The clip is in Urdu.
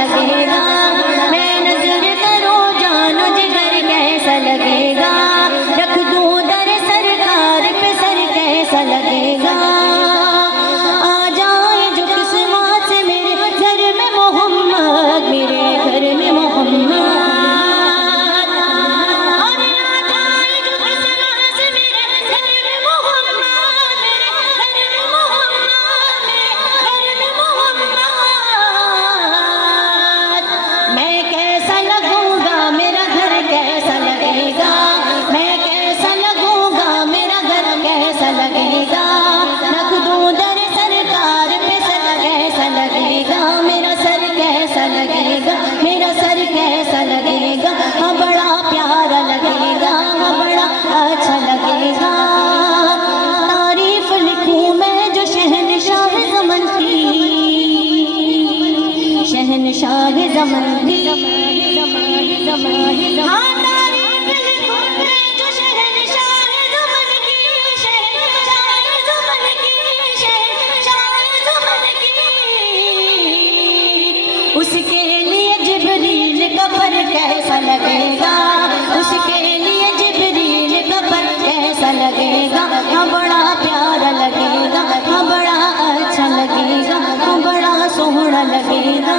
لگے گا، میں نظر کروں جان و جگر کیسا لگے گا، رکھ دوں در سرکار پہ سر کیسا لگے گا، آ جائے جو قسمت سے میرے گھر میں محمد، میرے گھر میں محمد، میرا سر کیسا لگے گا، ہاں بڑا پیارا لگے گا، ہاں بڑا اچھا لگے گا، تعریف لکھوں میں جو شہنشاہ زمن کی، شہنشاہ زمن کی، ہاں تعریف لکھوں میں جو شہنشاہ زمن کی، شہنشاہ زمن کی، شہنشاہ زمن کی، اس کے لیے جبریل کا پر کیسا لگے گا، اس کے لیے جبریل کا پر کیسا لگے گا، ہاں بڑا پیارا لگے گا، ہاں بڑا اچھا لگے گا، ہاں بڑا سوہنا لگے گا،